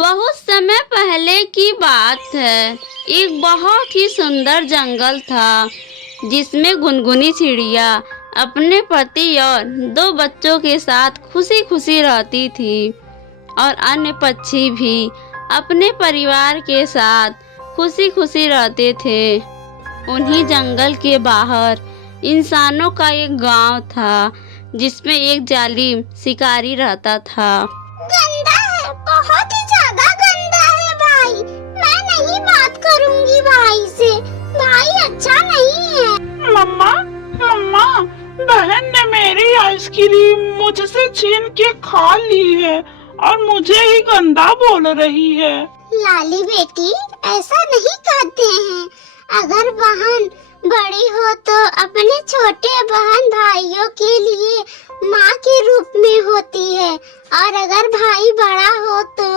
बहुत समय पहले की बात है। एक बहुत ही सुंदर जंगल था जिसमें गुनगुनी चिड़िया अपने पति और 2 बच्चों के साथ खुशी खुशी रहती थी और अन्य पक्षी भी अपने परिवार के साथ खुशी खुशी रहते थे। उन्हीं जंगल के बाहर इंसानों का एक गांव था जिसमें एक जालिम शिकारी रहता था। गंदा है, बहुत ही ज्यादा गंदा है भाई। मैं नहीं बात करूंगी भाई से, भाई अच्छा नहीं है। मम्मा मम्मा, बहन ने मेरी आइसक्रीम मुझसे छीन के खा ली है और मुझे ही गंदा बोल रही है। लाली बेटी, ऐसा नहीं कहते हैं। अगर बहन बड़ी हो तो अपने छोटे बहन भाइयों के लिए माँ के रूप में होती है, और अगर भाई बड़ा हो तो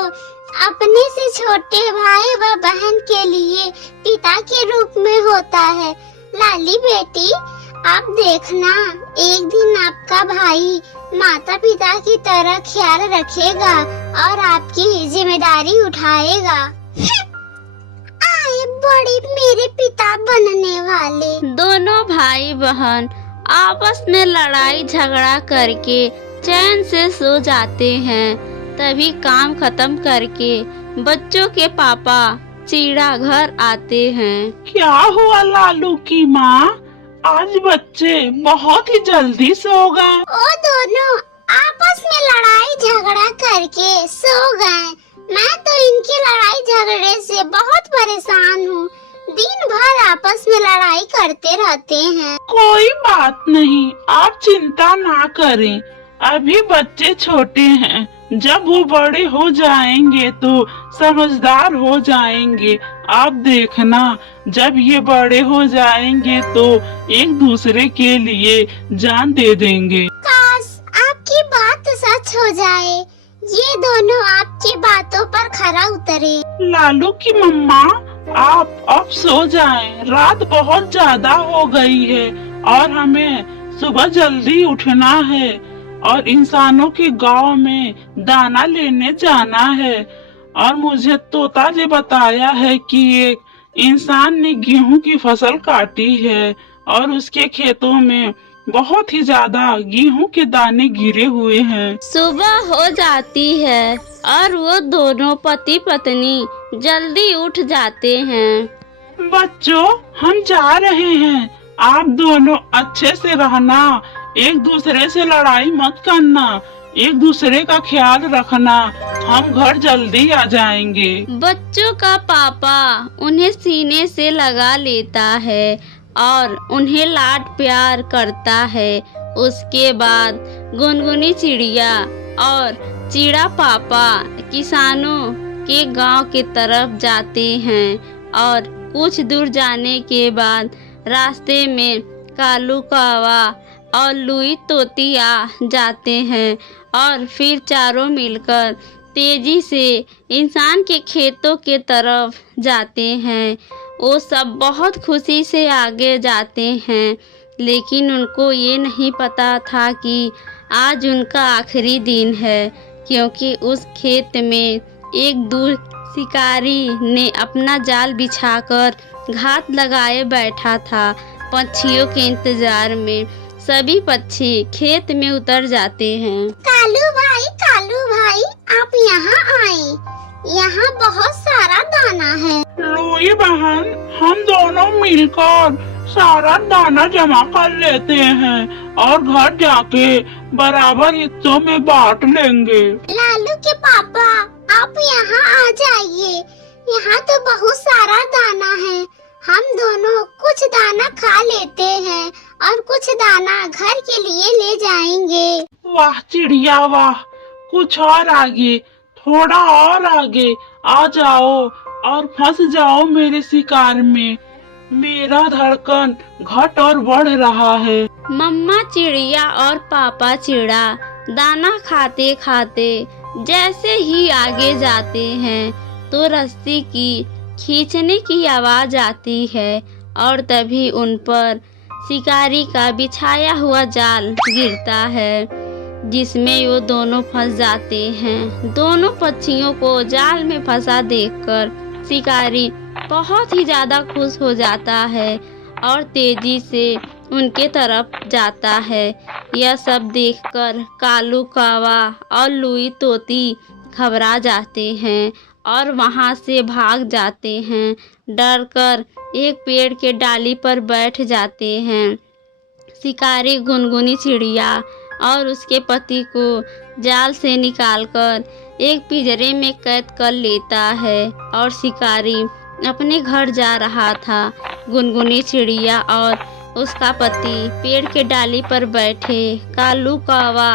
अपने से छोटे भाई व बहन के लिए पिता के रूप में होता है। लाली बेटी, आप देखना, एक दिन आपका भाई माता पिता की तरह ख्याल रखेगा और आपकी जिम्मेदारी उठाएगा। आए बड़े मेरे पिता बनने वाले। दोनों भाई बहन आपस में लड़ाई झगड़ा करके चैन से सो जाते हैं। तभी काम खत्म करके बच्चों के पापा चिड़ा घर आते हैं। क्या हुआ लालू की माँ, आज बच्चे बहुत ही जल्दी सो गए। वो दोनों आपस में लड़ाई झगड़ा करके सो गए। मैं तो इनकी लड़ाई झगड़े से बहुत परेशान हूँ। दिन भर आपस में लड़ाई करते रहते हैं। कोई बात नहीं, आप चिंता ना करें। अभी बच्चे छोटे हैं, जब वो बड़े हो जाएंगे तो समझदार हो जाएंगे। आप देखना, जब ये बड़े हो जाएंगे तो एक दूसरे के लिए जान दे देंगे। काश आपकी बात सच हो जाए, ये दोनों आपकी बातों पर खरा उतरे। लालू की मम्मा, आप अब सो जाएं। रात बहुत ज्यादा हो गई है और हमें सुबह जल्दी उठना है और इंसानों के गांव में दाना लेने जाना है। और मुझे तोता जी बताया है कि एक इंसान ने गेहूं की फसल काटी है और उसके खेतों में बहुत ही ज्यादा गेहूं के दाने गिरे हुए हैं। सुबह हो जाती है और वो दोनों पति पत्नी जल्दी उठ जाते हैं। बच्चों, हम जा रहे हैं। आप दोनों अच्छे से रहना, एक दूसरे से लड़ाई मत करना, एक दूसरे का ख्याल रखना। हम घर जल्दी आ जाएंगे। बच्चों का पापा उन्हें सीने से लगा लेता है और उन्हें लाड प्यार करता है। उसके बाद गुनगुनी चिड़िया और चिड़ा पापा किसानों के गांव के तरफ जाते हैं और कुछ दूर जाने के बाद रास्ते में कालू कौवा और लुई तोती आ जाते हैं और फिर चारों मिलकर तेजी से इंसान के खेतों के तरफ जाते हैं। वो सब बहुत खुशी से आगे जाते हैं, लेकिन उनको ये नहीं पता था कि आज उनका आखिरी दिन है, क्योंकि उस खेत में एक दूर शिकारी ने अपना जाल बिछाकर घात लगाए बैठा था। पक्षियों के इंतजार में सभी पक्षी खेत में उतर जाते हैं। कालू भाई, आप यहाँ आए। यहाँ बहुत सारा दाना है। लुई बहन, हम दोनों मिलकर सारा दाना जमा कर लेते हैं और घर जाके बराबर हिस्सों में बांट लेंगे। लालू के पापा, आप यहाँ आ जाइए। यहाँ तो बहुत सारा दाना है। हम दोनों कुछ दाना खा लेते हैं और कुछ दाना घर के लिए ले जाएंगे। वाह चिड़िया वाह, कुछ और आगे, थोड़ा और आगे आ जाओ और फंस जाओ मेरे शिकार में। मेरा धड़कन घट और बढ़ रहा है। मम्मा चिड़िया और पापा चिड़ा दाना खाते खाते जैसे ही आगे जाते हैं तो रस्सी की खींचने की आवाज आती है और तभी उन पर शिकारी का बिछाया हुआ जाल गिरता है। जिसमें वो दोनों फंस जाते हैं। दोनों पक्षियों को जाल में फंसा देखकर शिकारी बहुत ही ज्यादा खुश हो जाता है और तेजी से उनके तरफ जाता है। यह सब देखकर कालू कौवा और लूई तोती घबरा जाते हैं और वहां से भाग जाते हैं। डर कर एक पेड़ के डाली पर बैठ जाते हैं। शिकारी गुनगुनी चिड़िया और उसके पति को जाल से निकालकर एक पिंजरे में कैद कर लेता है और शिकारी अपने घर जा रहा था। गुनगुनी चिड़िया और उसका पति पेड़ के डाली पर बैठे कालू कौवा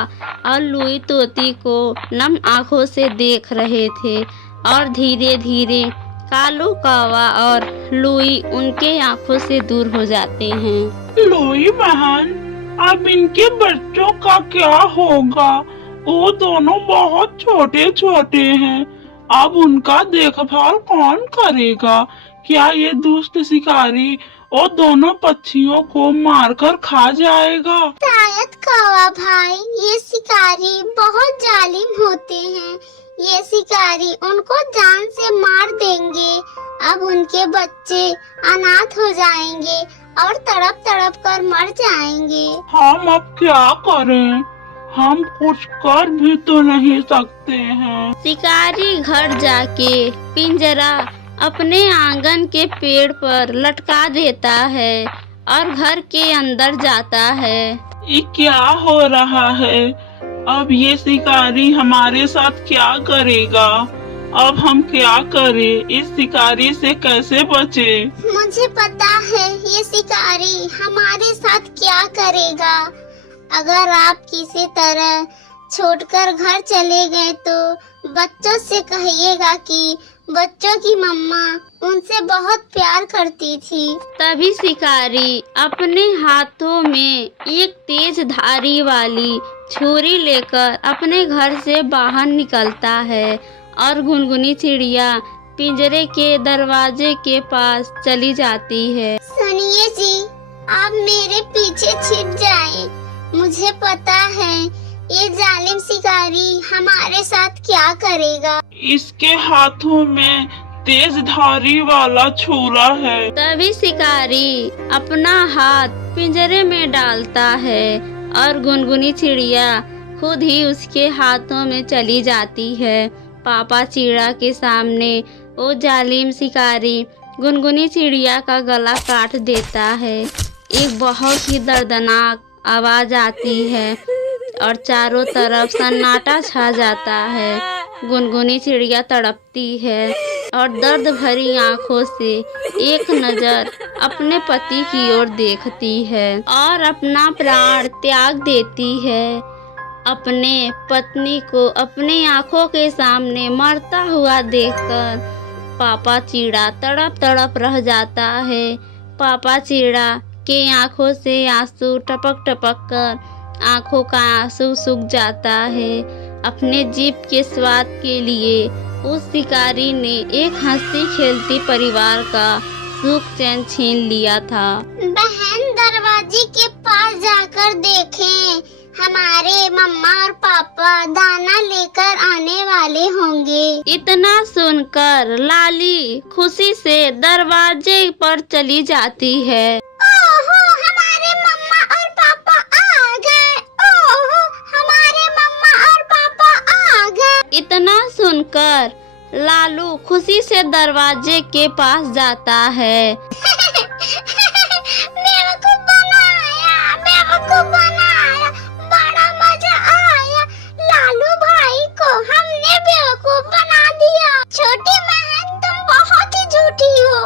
और लूई तोती को नम आंखों से देख रहे थे और धीरे धीरे कालू कौवा और लूई उनके आंखों से दूर हो जाते हैं। लूई बहन, अब इनके बच्चों का क्या होगा? वो दोनों बहुत छोटे छोटे हैं, अब उनका देखभाल कौन करेगा? क्या ये दुष्ट शिकारी और दोनों पक्षियों को मारकर खा जाएगा? शायद कौवा भाई, ये शिकारी बहुत जालिम होते हैं। ये शिकारी उनको जान से मार देंगे। अब उनके बच्चे अनाथ हो जाएंगे और तड़प तड़प कर मर जाएंगे। हम अब क्या करें? हम कुछ कर भी तो नहीं सकते हैं। शिकारी घर जाके पिंजरा अपने आंगन के पेड़ पर लटका देता है और घर के अंदर जाता है। ये क्या हो रहा है? अब ये शिकारी हमारे साथ क्या करेगा? अब हम क्या करें? इस शिकारी से कैसे बचे? मुझे पता है ये शिकारी हमारे साथ क्या करेगा। अगर आप किसी तरह छोड़कर घर चले गए तो बच्चों से कहिएगा कि बच्चों की मम्मा उनसे बहुत प्यार करती थी। तभी शिकारी अपने हाथों में एक तेज धारी वाली छुरी लेकर अपने घर से बाहर निकलता है और गुनगुनी चिड़िया पिंजरे के दरवाजे के पास चली जाती है। सुनिए जी, आप मेरे पीछे छिप जाएं। मुझे पता है ये जालिम शिकारी हमारे साथ क्या करेगा। इसके हाथों में तेज धारी वाला छुरा है। तभी शिकारी अपना हाथ पिंजरे में डालता है और गुनगुनी चिड़िया खुद ही उसके हाथों में चली जाती है। पापा चिड़ा के सामने वो जालिम शिकारी गुनगुनी चिड़िया का गला काट देता है। एक बहुत ही दर्दनाक आवाज आती है और चारों तरफ सन्नाटा छा जाता है। गुनगुनी चिड़िया तड़पती है और दर्द भरी आंखों से एक नजर अपने पति की ओर देखती है और अपना प्राण त्याग देती है। अपने पत्नी को अपनी आंखों के सामने मरता हुआ देखकर पापा चिड़ा तड़प तड़प रह जाता है। पापा चिड़ा के आंखों से आंसू टपक टपक कर आंखों का आंसू सूख जाता है। अपने जीभ के स्वाद के लिए उस शिकारी ने एक हंसती खेलती परिवार का सुख चैन छीन लिया था। बहन, दरवाजे के पास जाकर देखें, हमारे मम्मा और पापा दाना लेकर आने वाले होंगे। इतना सुनकर लाली खुशी से दरवाजे पर चली जाती है। ओहो, हमारे मम्मा और पापा आ गए। ओहो, हमारे मम्मा और पापा आ गए। इतना सुनकर लालू खुशी से दरवाजे के पास जाता है। बेवकूफ बनाया, बेवकूफ बनाया, बड़ा मजा आया। लालू भाई को हमने बेवकूफ बना दिया। छोटी बहन, तुम बहुत ही झूठी हो,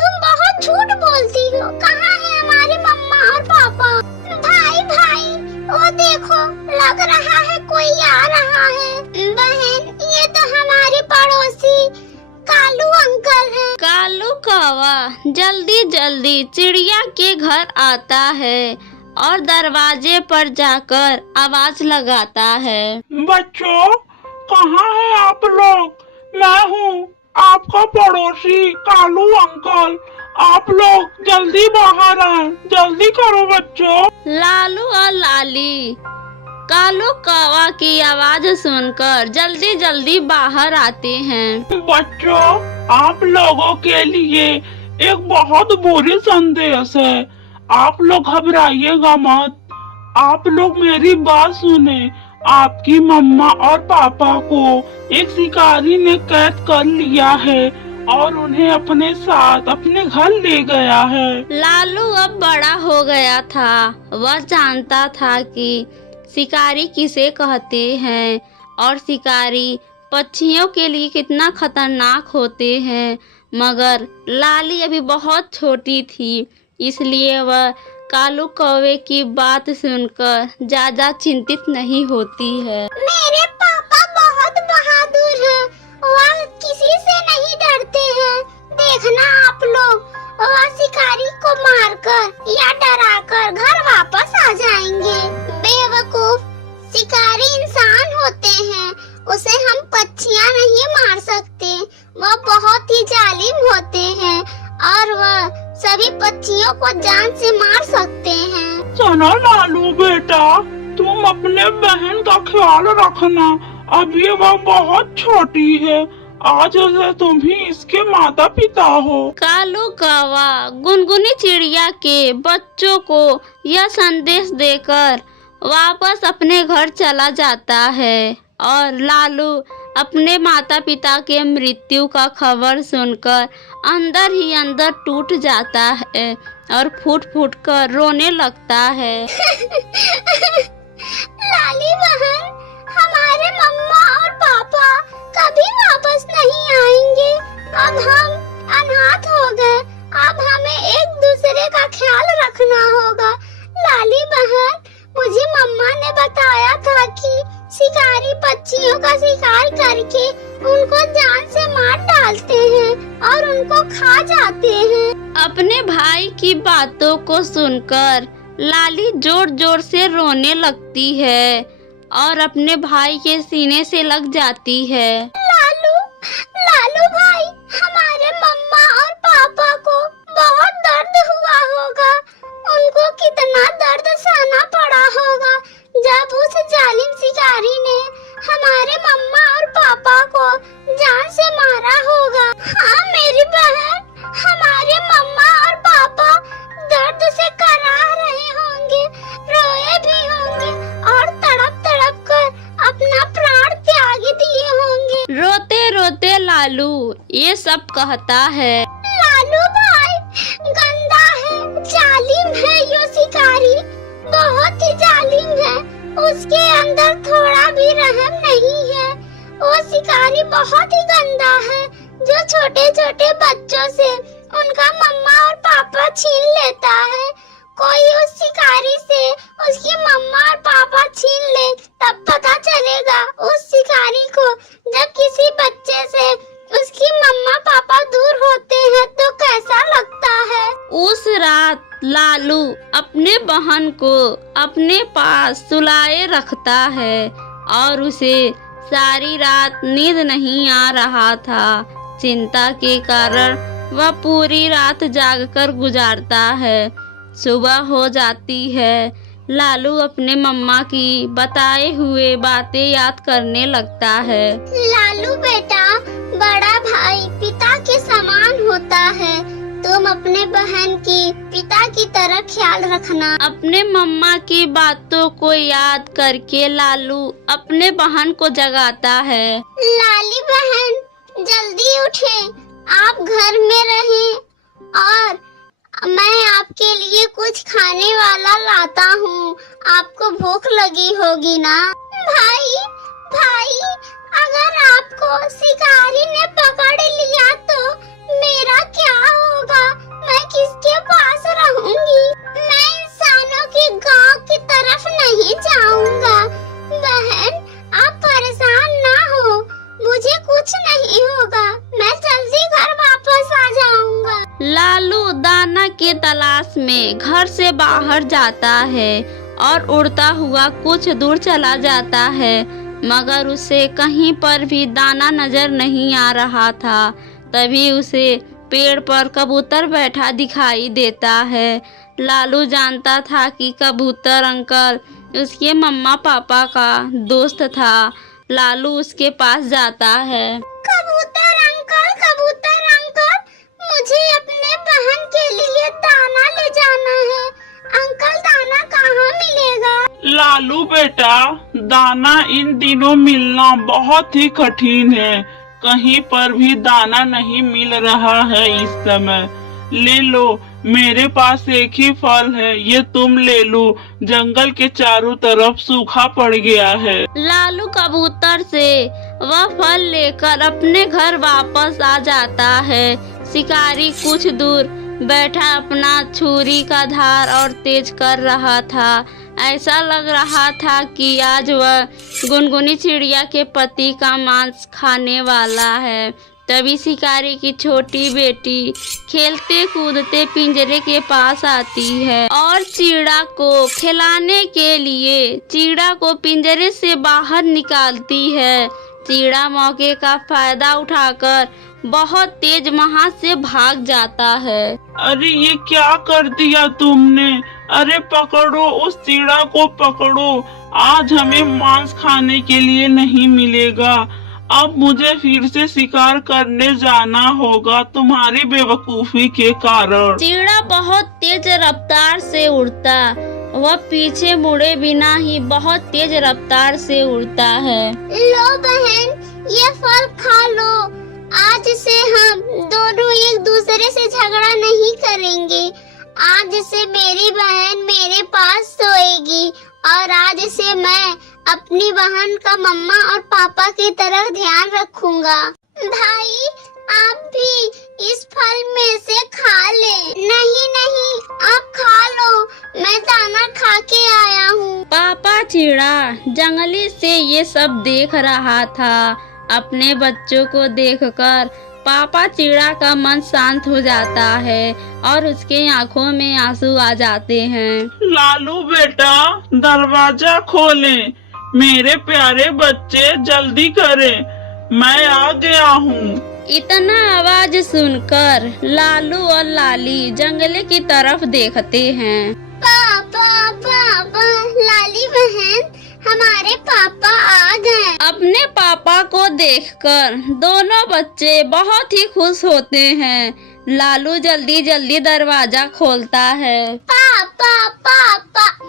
तुम बहुत झूठ बोलती हो। कहाँ है हमारी मम्मा और पापा? भाई भाई, वो देखो, लग रहा है कोई आ रहा है। बहन, ये तो हमारे पड़ोसी कालू अंकल हैं। कालू कौवा जल्दी जल्दी चिड़िया के घर आता है और दरवाजे पर जाकर आवाज लगाता है। बच्चों, कहाँ हैं आप लोग? मैं हूँ आपका पड़ोसी कालू अंकल। आप लोग जल्दी बाहर आए, जल्दी करो बच्चों। लालू और लाली कालू कौवा की आवाज सुनकर जल्दी जल्दी बाहर आते हैं। बच्चों, आप लोगों के लिए एक बहुत बुरी संदेश है। आप लोग घबराइएगा मत। आप लोग मेरी बात सुने। आपकी मम्मा और पापा को एक शिकारी ने कैद कर लिया है और उन्हें अपने साथ अपने घर ले गया है। लालू अब बड़ा हो गया था। वह जानता था कि शिकारी किसे कहते हैं और शिकारी पक्षियों के लिए कितना खतरनाक होते हैं। मगर लाली अभी बहुत छोटी थी, इसलिए वह कालू कौवे की बात सुनकर ज्यादा चिंतित नहीं होती है। मेरे पापा बहुत बहादुर हैं। वह किसी से नहीं डरते हैं। देखना आप लोग, वह शिकारी को मारकर या डराकर घर वापस आ जाएंगे। बेवकूफ, शिकारी इंसान होते हैं। उसे हम पक्षियाँ नहीं मार सकते। वह बहुत ही जालिम होते हैं और वह सभी पक्षियों को जान से मार सकते हैं। सुनो लालू बेटा, तुम अपने बहन का ख्याल रखना। अभी वह बहुत छोटी है। आज से तुम ही इसके माता पिता हो। कालू कौवा गुनगुनी चिड़िया के बच्चों को यह संदेश देकर वापस अपने घर चला जाता है और लालू अपने माता पिता के मृत्यु का खबर सुनकर अंदर ही अंदर टूट जाता है और फूट फूट कर रोने लगता है। लाली बहन, हमारे मम्मा और पापा कभी वापस नहीं आएंगे। अब हम अनाथ हो गए। अब हमें एक दूसरे का ख्याल रखना होगा। लाली बहन, मुझे मम्मा ने बताया था कि शिकारी पक्षियों का शिकार करके उनको जान से मार डालते हैं और उनको खा जाते हैं। अपने भाई की बातों को सुनकर लाली जोर जोर से रोने लगती है और अपने भाई के सीने से लग जाती है। लालू, लालू भाई, हमारे मम्मा और पापा को बहुत दर्द हुआ होगा। उनको कितना दर्द सहना पड़ा होगा जब उस जालिम शिकारी ने हमारे मम्मा और पापा को जान से मारा होगा। हाँ मेरी बहन, हमारे मम्मा और पापा दर्द से कराह रहे होंगे, रोए भी होंगे और तड़प तड़प कर अपना प्राण त्याग दिए होंगे। रोते रोते लालू ये सब कहता है। लालू भाई, गंदा है, जालिम है यो शिकारी, बहुत ही जालिम है। उसके अंदर थोड़ा भी रहम नहीं है। वो शिकारी बहुत ही गंदा है जो छोटे छोटे बच्चों से उनका मम्मा और पापा छीन लेता है। कोई उस शिकारी से उसकी मम्मा और पापा छीन ले तब पता चलेगा उस शिकारी को, जब किसी बच्चे से उसकी मम्मा पापा दूर होते हैं तो कैसा लगता है। उस रात लालू अपने बहन को अपने पास सुलाए रखता है और उसे सारी रात नींद नहीं आ रहा था। चिंता के कारण वह पूरी रात जागकर गुजारता है। सुबह हो जाती है। लालू अपने मम्मा की बताए हुए बातें याद करने लगता है। लालू बेटा, बड़ा भाई पिता के समान होता है। तुम अपने बहन की पिता की तरह ख्याल रखना। अपने मम्मा की बातों को याद करके लालू अपने बहन को जगाता है। लाली बहन, जल्दी उठे, आप घर में रहें और मैं आपके लिए कुछ खाने वाला लाता हूँ। आपको भूख लगी होगी ना। भाई, भाई, अगर आपको शिकारी ने पकड़ लिया तो मेरा क्या होगा? मैं किसके पास रहूंगी? मैं इंसानों के गांव की तरफ नहीं जाऊंगा। बहन, आप परेशान ना हो, मुझे कुछ नहीं होगा। मैं जल्दी घर वापस आ जाऊंगा। लालू दाना के तलाश में घर से बाहर जाता है और उड़ता हुआ कुछ दूर चला जाता है, मगर उसे कहीं पर भी दाना नजर नहीं आ रहा था। तभी उसे पेड़ पर कबूतर बैठा दिखाई देता है। लालू जानता था कि कबूतर अंकल उसके मम्मा पापा का दोस्त था। लालू उसके पास जाता है। कबूतर अंकल, मुझे अपने बहन के लिए दाना ले जाना है। अंकल दाना कहाँ मिलेगा? लालू बेटा, दाना इन दिनों मिलना बहुत ही कठिन है। कहीं पर भी दाना नहीं मिल रहा है इस समय। ले लो, मेरे पास एक ही फल है, ये तुम ले लो। जंगल के चारों तरफ सूखा पड़ गया है। लालू कबूतर से वह फल लेकर अपने घर वापस आ जाता है। शिकारी कुछ दूर बैठा अपना छुरी का धार और तेज कर रहा था। ऐसा लग रहा था कि आज वह गुनगुनी चिड़िया के पति का मांस खाने वाला है। तभी शिकारी की छोटी बेटी खेलते कूदते पिंजरे के पास आती है और चिड़ा को खिलाने के लिए चिड़ा को पिंजरे से बाहर निकालती है। चिड़ा मौके का फायदा उठाकर बहुत तेज वहां से भाग जाता है। अरे ये क्या कर दिया तुमने? अरे पकड़ो, उस चिड़ा को पकड़ो। आज हमें मांस खाने के लिए नहीं मिलेगा। अब मुझे फिर से शिकार करने जाना होगा तुम्हारी बेवकूफी के कारण। चिड़ा बहुत तेज रफ्तार से उड़ता, वह पीछे मुड़े बिना ही बहुत तेज रफ्तार से उड़ता है। लो बहन, ये फल खा लो। आज से हम दोनों एक दूसरे से झगड़ा नहीं करेंगे। आज से मेरी बहन मेरे पास सोएगी और आज से मैं अपनी बहन का मम्मा और पापा की तरह ध्यान रखूंगा। भाई, आप भी इस फल में से खा ले। नहीं, आप खा लो, मैं दाना खा के आया हूँ। पापा चिड़ा जंगली से ये सब देख रहा था। अपने बच्चों को देखकर पापा चिड़ा का मन शांत हो जाता है और उसके आंखों में आंसू आ जाते हैं। लालू बेटा, दरवाजा खोलें। मेरे प्यारे बच्चे, जल्दी करें, मैं आ गया हूँ। इतना आवाज सुनकर लालू और लाली जंगले की तरफ देखते हैं। पापा, लाली बहन, हमारे पापा आ गए। अपने पापा को देखकर दोनों बच्चे बहुत ही खुश होते हैं। लालू जल्दी जल्दी दरवाजा खोलता है। पापा,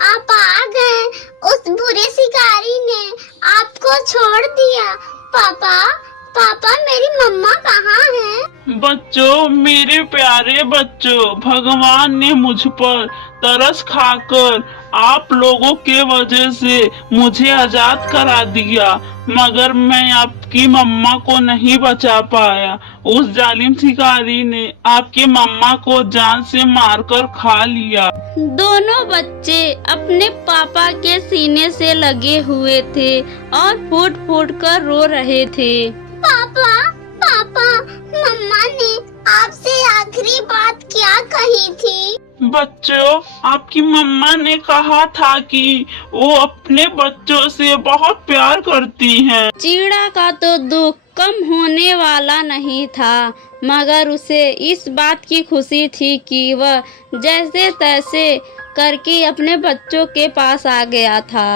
आप आ गए। उस बुरे शिकारी ने आपको छोड़ दिया। पापा, मेरी मम्मा कहाँ है? बच्चों, मेरे प्यारे बच्चों, भगवान ने मुझ पर तरस खाकर आप लोगों के वजह से मुझे आजाद करा दिया, मगर मैं आपकी मम्मा को नहीं बचा पाया। उस जालिम शिकारी ने आपकी मम्मा को जान से मारकर खा लिया। दोनों बच्चे अपने पापा के सीने से लगे हुए थे और फूट फूट कर रो रहे थे। पापा, मम्मा ने आपसे आखिरी बात क्या कही थी? बच्चों, आपकी मम्मा ने कहा था कि वो अपने बच्चों से बहुत प्यार करती हैं। चिड़ा का तो दुख कम होने वाला नहीं था, मगर उसे इस बात की खुशी थी कि वह जैसे तैसे करके अपने बच्चों के पास आ गया था।